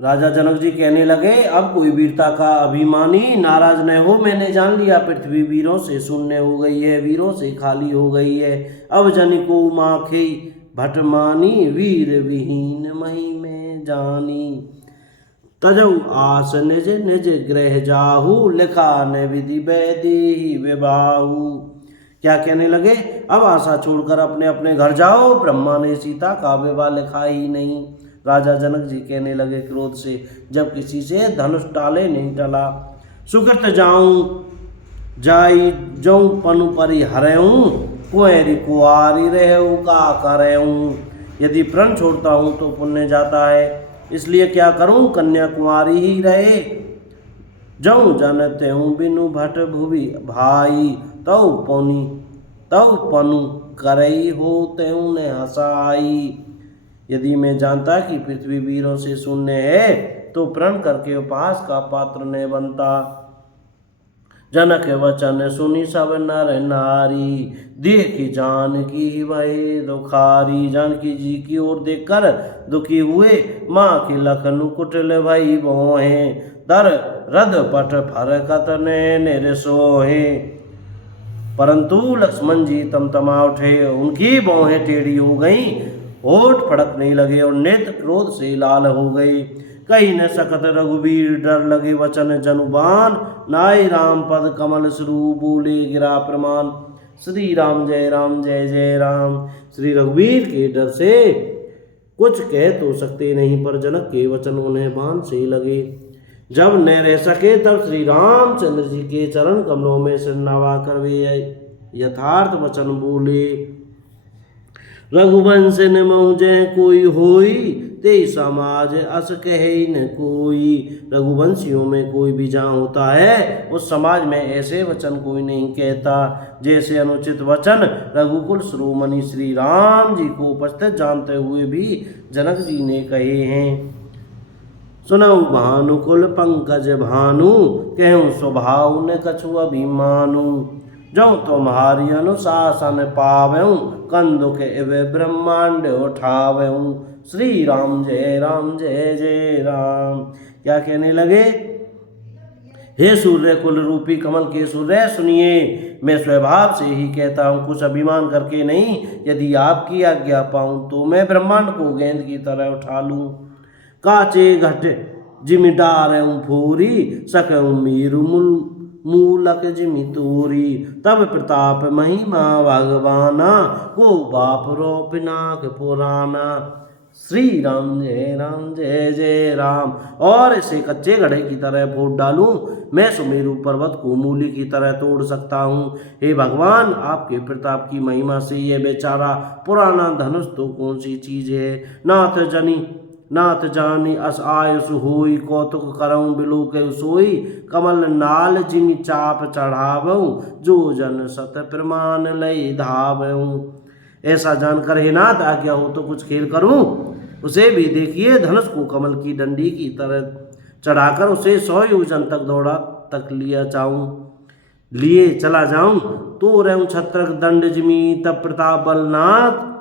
राजा जनक जी कहने लगे, अब कोई वीरता का अभिमानी नाराज न हो, मैंने जान लिया पृथ्वी वीरों से शून्य हो गई है, वीरों से खाली हो गई है। अब जनिको माखे भटमानी, वीर विहीन मही में जानी। तजऊ आस निज निज गृह जाहू, लिखा न विधि वैदेही विबाहू। क्या कहने लगे, अब आशा छोड़कर अपने अपने घर जाओ, ब्रह्मा ने सीता का विवाह लिखा ही नहीं। राजा जनक जी कहने लगे क्रोध से, जब किसी से धनुष टाले नहीं टला। सुकृत जाऊं जाई जऊं पनु परि हरेऊं, कुंवरी कुआरी रहूं का करेऊं। यदि प्रण छोड़ता हूं तो पुण्य जाता है, इसलिए क्या करूं, कन्या कुंवारी ही रहे। जऊं जनते हूँ बिनु भट भुवि भाई, तऊ पनु करई हो तेऊ ने हसाई। यदि मैं जानता कि पृथ्वी वीरों से शून्य है, तो प्रण करके उपहास का पात्र न बनता। जनक वचन सुनी सब नर नारी, देखी जानकी भय दुखारी। जानकी जी की ओर देखकर दुखी हुए, माँ की लखनु कुटिल भई बोहे, दर रद पट फरकत ने सोहे। परंतु लक्ष्मण जी तमतमा उठे, उनकी बाहें टेढ़ी हो गईं, होठ फड़कने लगे और नेत्र क्रोध से लाल हो गई। कही न सकत रघुवीर डर लगे वचन जनुबान, नाई राम पद कमल स्वरूप बोले गिरा प्रमाण। श्री राम जय जय राम। श्री रघुवीर के डर से कुछ कह तो सकते नहीं, पर जनक के वचन उन्हें बाण से लगे। जब न रह सके तब श्री रामचंद्र जी के चरण कमलों में सिर नवा कर वे यथार्थ वचन बोले। रघुवंश निमऊ जय कोई होई, ते समाज अस कहे न कोई। रघुवंशियों में कोई भी जहाँ होता है, उस समाज में ऐसे वचन कोई नहीं कहता, जैसे अनुचित वचन रघुकुल शिरोमणि श्री राम जी को उपस्थित जानते हुए भी जनक जी ने कहे हैं। सुनऊ भानुकुल पंकज भानु, कहूँ स्वभाव न कछु अभिमानु। जो तुम्हारी अनुशासन पावऊँ, कंदुक इव ब्रह्मांड उठावऊँ। श्री राम जय जय राम। क्या कहने लगे, हे सूर्य कुल रूपी कमल के सूर्य सुनिए, मैं स्वभाव से ही कहता हूँ, कुछ अभिमान करके नहीं। यदि आपकी आज्ञा पाऊँ तो मैं ब्रह्मांड को गेंद की तरह उठा लूँ। काचे घट जिमि डारेऊं फोरी, सकऊं मीरु मूलक जिमि तोरी। तब प्रताप महिमा भगवाना, को बाप रो पिनाक पुराना। श्री राम जय जय राम। और इसे कच्चे घड़े की तरह फोड़ डालूं, मैं सुमेरु पर्वत को मूली की तरह तोड़ सकता हूँ। हे भगवान, आपके प्रताप की महिमा से यह बेचारा पुराना धनुष तो कौन सी चीज है। नाथ जानी अस आयुष होई, कौतुक करऊं बिलो के सोई। कमल नाल जिमि चाप चढ़ावऊं, जो जन सत प्रमाण लई धावऊं। ऐसा जानकर हे नाथ, आज्ञा हो तो कुछ खेल करूं। उसे भी देखिए, धनुष को कमल की डंडी की तरह चढ़ाकर उसे 100 योजन तक दौड़ा तक लिए चला जाऊं, तो रहूं छत्रक दंड जिमि तब प्रताप बलनाथ।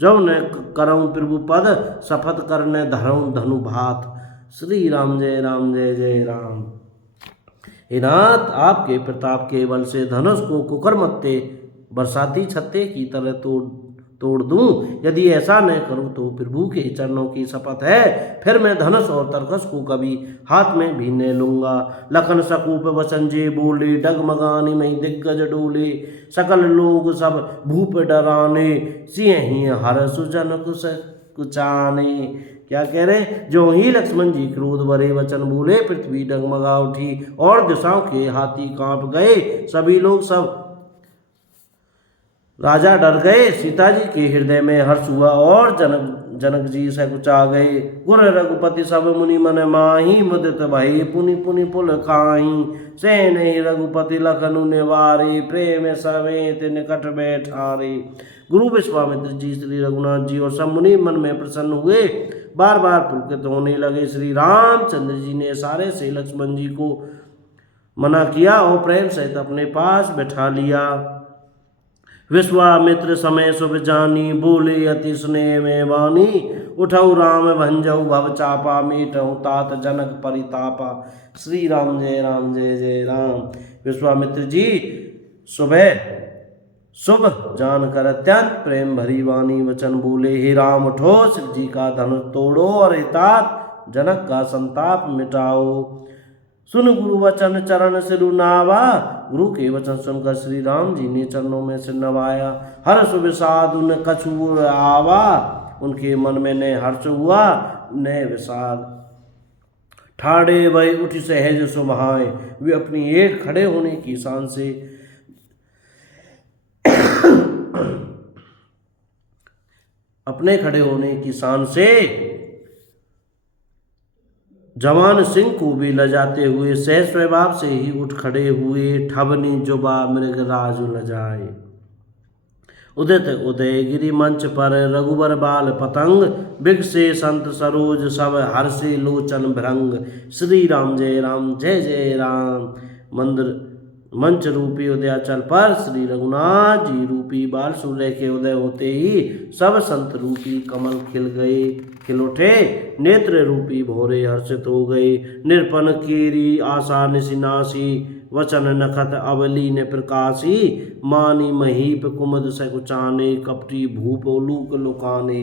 जब न करऊं प्रभु पद, शपथ कर न धरऊं धनु भात। श्री राम जय जय राम। हे नाथ, आपके प्रताप के बल से धनुष को कुकरमत्ते बरसाती छत्ते की तरह तोड़ दूं। यदि ऐसा न करूं तो प्रभु के चरणों की शपथ है, फिर मैं धनुष और तरकस को कभी हाथ में भी न लूंगा। लखन सकूप वचन जे बोले, डगमगानी मई दिग्गज डोले। सकल लोग सब भूप डराने, सिंह हर सुजन कुचाने। क्या कह रहे, जो ही लक्ष्मण जी क्रोध भरे वचन बोले, पृथ्वी डगमगा उठी और दिशाओं के हाथी कांप गए। सभी लोग सब राजा डर गए। सीता जी के हृदय में हर्ष हुआ और जनक जी सकुचा गए। गुर रघुपति सब मुनि मन माही, मुदित भई पुनि पुनि पुल खाही। सेन ही रघुपति लखनु निवारे, प्रेम समेत निकट बैठारे। गुरु विश्वामित्र जी, श्री रघुनाथ जी और सब मुनि मन में प्रसन्न हुए, बार बार पुलकित होने लगे। श्री रामचंद्र जी ने सारे से लक्ष्मण जी को मना किया और प्रेम सहित अपने पास बैठा लिया। विश्वामित्र समय शुभ जानी, बोले अति स्नेह में वाणी। उठऊ राम भंजऊ भव चापा, मीटऊ तात जनक परितापा। श्री राम जय जय राम। विश्वामित्र जी सुबह शुभ जानकर अत्यंत प्रेम भरी वाणी वचन बोले, हे राम उठो, शिव जी का धनुष तोड़ो और हितात जनक का संताप मिटाओ। सुन गुरु वचन चरण सिरु नावा। गुरु के वचन सुनकर श्री राम जी ने चरणों में सिर नवाया। हर्ष विषाद उन कछु आवा, उनके मन में न हर्ष हुआ न विषाद। ठाड़े भय उठ सहज सुभाए, वे अपनी एक खड़े होने की शान से अपने खड़े होने की शान से जवान सिंह को भी लजाते हुए सहज स्वभाव से ही उठ खड़े हुए। ठबनी जुबा मृगराज लजाए। उदित उदय गिरि मंच पर, रघुबर बाल पतंग। बिगसे संत सरोज, सब हर्षे लोचन भृंग। श्री राम जय राम। मंदिर मंच रूपी उदयाचल पर श्री रघुनाथ जी रूपी बाल सूर्य के उदय होते ही सब संत रूपी कमल खिल उठे। नेत्र रूपी भोरे हर्षित हो गए। निरपन कीरी आशा निशिनाशी, वचन नखत अवली ने प्रकाशी। मानी महीप कुमद सकुचाने, कपटी भूप लूक लुकाने।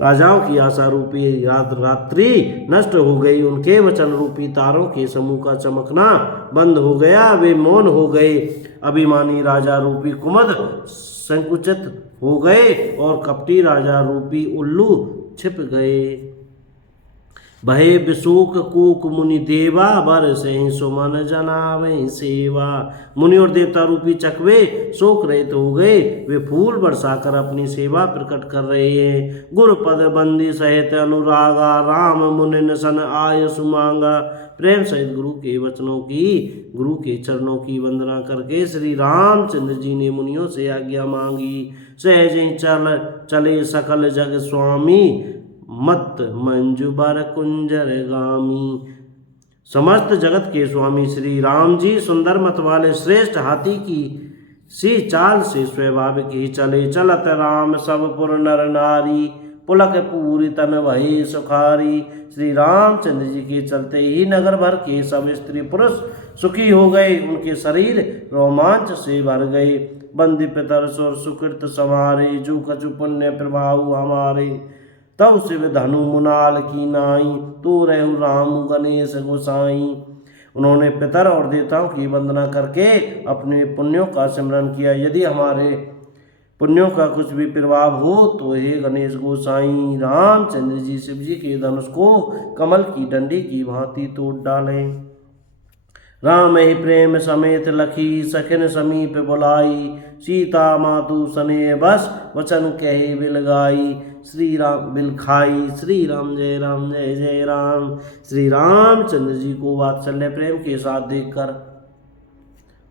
राजाओं की आशा रूपी रात्रि नष्ट हो गई। उनके वचन रूपी तारों के समूह का चमकना बंद हो गया, वे मौन हो गए। अभिमानी राजा रूपी कुमद संकुचित हो गए और कपटी राजा रूपी उल्लू छिप गए। भय विशोक कूक मुनि देवा, बर से सुमन जनावे सेवा। मुनि और देवता रूपी चकवे शोक रहित हो गए, वे फूल बरसाकर अपनी सेवा प्रकट कर रहे हैं। गुरुपद बंदी सहित अनुरागा, राम मुनि सन आय सुमांगा। प्रेम सहित गुरु के चरणों की वंदना करके श्री रामचंद्र जी ने मुनियों से आज्ञा मांगी। सहज ही चले सकल जग स्वामी, मत मंजु बर कुंजर गामी। समस्त जगत के स्वामी श्री राम जी सुंदर मत वाले श्रेष्ठ हाथी की सी चाल से स्वाभाविक ही चले। चलत राम सब पुर नर नारी, पुलक पूरी तन वही सुखारी। श्री रामचंद्र जी के चलते ही नगर भर के सब स्त्री पुरुष सुखी हो गए, उनके शरीर रोमांच से भर गए। बंदी पितर सुर सुकृत समारे, जो कछु पुण्य प्रभाव हमारे। तब शिव धनु मुनाल की नाई, तो रहु राम गणेश गोसाई। उन्होंने पितर और देवताओं की वंदना करके अपने पुण्यों का सिमरन किया। यदि हमारे पुण्यों का कुछ भी प्रभाव हो तो हे गणेश गोसाई रामचंद्र जी शिव जी के धनुष को कमल की डंडी की भांति तोड़ डालें। राम ही प्रेम समेत लखी, सखिन समीप बुलाई। सीता मातु सने बस, वचन कहे बिल गाई। श्री राम बिल खाई। श्री राम जय जय राम। श्री रामचंद्र जी को वात्सल्य प्रेम के साथ देखकर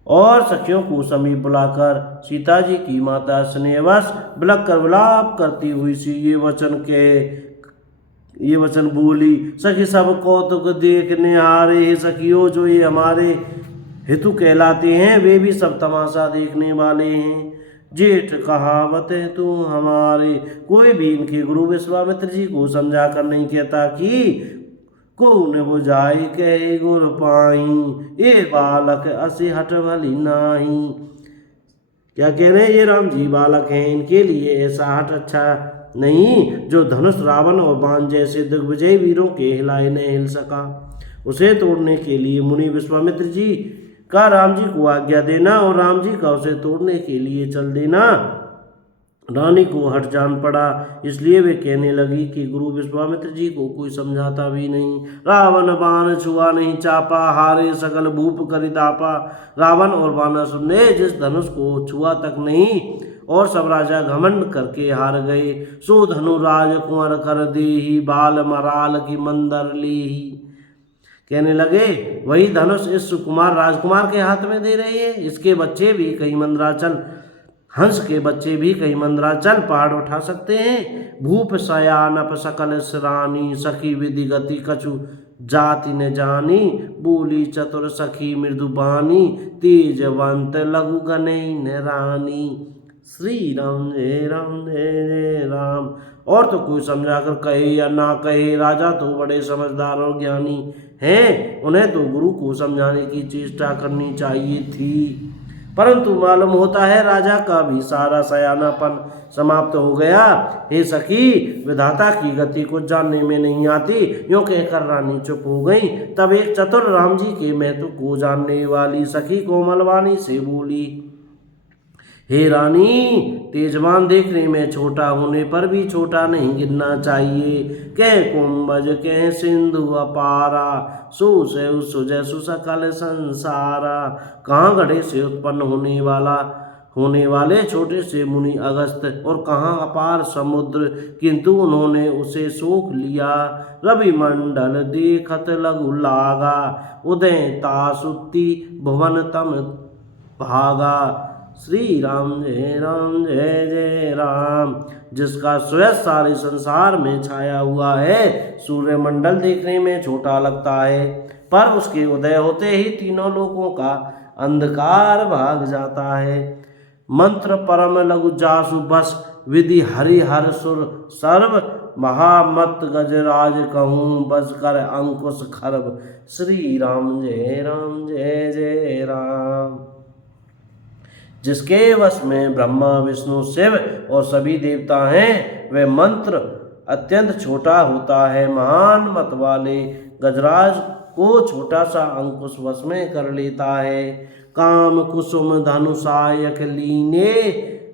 और सखियों को समीप बुलाकर सीता जी की माता स्नेहवश बिलख कर विलाप करती हुई सी ये वचन बोली। सखी सब कौतुक देखने आ रहे, सखियों जो ये हमारे हितु कहलाते हैं वे भी सब तमाशा देखने वाले हैं। जेठ कहावत तू हमारे। कोई भी इनके गुरु विश्वामित्र जी को समझा कर नहीं कहता कि कौन बुझाई कहे गुर पाई, ए बालक असी हट भली नाही। क्या कह रहे हैं, ये राम जी बालक हैं, इनके लिए ऐसा हट अच्छा नहीं जो धनुष रावण और बाण जैसे दिग्विजय वीरों के हिलाए न हिल सका। उसे तोड़ने के लिए मुनि विश्वामित्र जी का राम जी को आज्ञा देना और राम जी का उसे तोड़ने के लिए चल देना रानी को हट जान पड़ा। इसलिए वे कहने लगी कि गुरु विश्वामित्र जी को कोई समझाता भी नहीं। रावण बाण छुआ नहीं चापा, हारे सकल भूप करितापा। रावण और बाणासुर ने जिस धनुष को छुआ तक नहीं और सब राजा घमंड करके हार गए। सो धनु राज कुंवर कर देही, बाल मराल की मंदर लीही। कहने लगे वही धनुष इस सुकुमार राजकुमार के हाथ में दे रहे हैं। इसके बच्चे भी कहीं मंदराचल, हंस के बच्चे भी कहीं मंदराचल पहाड़ उठा सकते हैं। भूप सयानप सकल सरानी, सखी विधि गति कछु जाति न जानी। बोली चतुर सखी मृदुबानी, तेजवंत लघु गने न रानी। श्री राम जय राम जय जय राम। और तो कोई समझाकर कहे या ना कहे, राजा तो बड़े समझदार और ज्ञानी हैं, उन्हें तो गुरु को समझाने की चेष्टा करनी चाहिए थी। परंतु मालूम होता है राजा का भी सारा सयानापन समाप्त हो गया। हे सखी, विधाता की गति कुछ जानने में नहीं आती, यूं कहकर रानी चुप हो गई। तब एक चतुर राम जी के महत्व को जानने वाली सखी कोमल वाणी से बोली, हे रानी, तेजवान देखने में छोटा होने पर भी छोटा नहीं गिनना चाहिए। कह कुंभज कह सिंधु अपारा, सो से सुजय सुसकल संसारा। कहाँ घड़े से उत्पन्न होने वाले छोटे से मुनि अगस्त, और कहाँ अपार समुद्र, किंतु उन्होंने उसे सोख लिया। रवि मंडल देखत लघु लागा, उदय तासुत्ति भुवन तम भागा। श्री राम जय जय राम। जिसका स्वयं सारे संसार में छाया हुआ है, सूर्यमंडल देखने में छोटा लगता है, पर उसके उदय होते ही तीनों लोकों का अंधकार भाग जाता है। मंत्र परम लघु जासु बस, विधि हरि हर सुर सर्व। महामत गजराज कहूँ, बस कर अंकुश खरब। श्री राम जय जय राम। जिसके वश में ब्रह्मा विष्णु शिव और सभी देवता हैं, वह मंत्र अत्यंत छोटा होता है। महान मत वाले गजराज को छोटा सा अंकुश वश में कर लेता है। काम कुसुम धनुषायक लीने,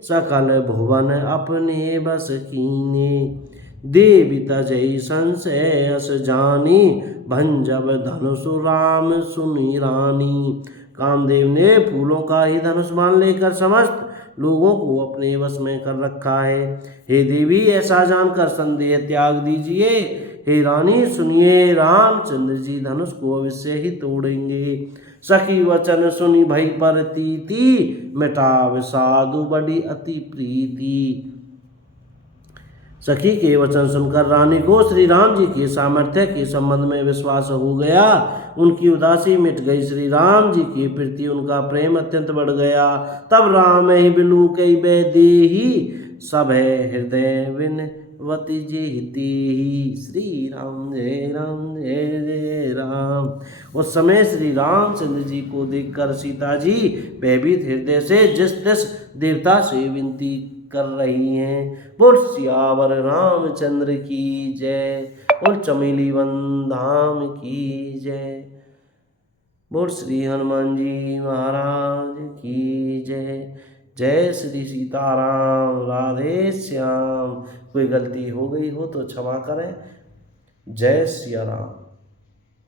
सकल भुवन अपने बस कीने। देवी तजई संशय अस जानी, भंजब धनुषु राम सुनी रानी। कामदेव ने फूलों का ही धनुष मान लेकर समस्त लोगों को अपने वश में कर रखा है। हे देवी, ऐसा जानकर संदेह त्याग दीजिए। हे रानी सुनिए, रामचंद्र जी धनुष को अवश्य ही तोड़ेंगे। सखी वचन सुनी भई परतीति, मिटा विषादु बड़ी अति प्रीति। सखी के वचन सुनकर रानी को श्री राम जी के सामर्थ्य के संबंध में विश्वास हो गया। उनकी उदासी मिट गई। श्री राम जी के प्रति उनका प्रेम अत्यंत बढ़ गया। तब राम ही बिलु कई बेदेही, सब है हृदय विनवती जेहि। श्री राम जय जय राम। उस समय श्री रामचंद्र जी को देखकर सीता जी भयभीत हृदय से जिस तिस देवता से विनती कर रही हैं। बोल सियावर रामचंद्र की जय, बोल चमेली वन धाम की जय, बोल श्री हनुमान जी महाराज की जय। जय श्री सीताराम, राधे श्याम। कोई गलती हो गई हो तो क्षमा करें। जय सिया राम।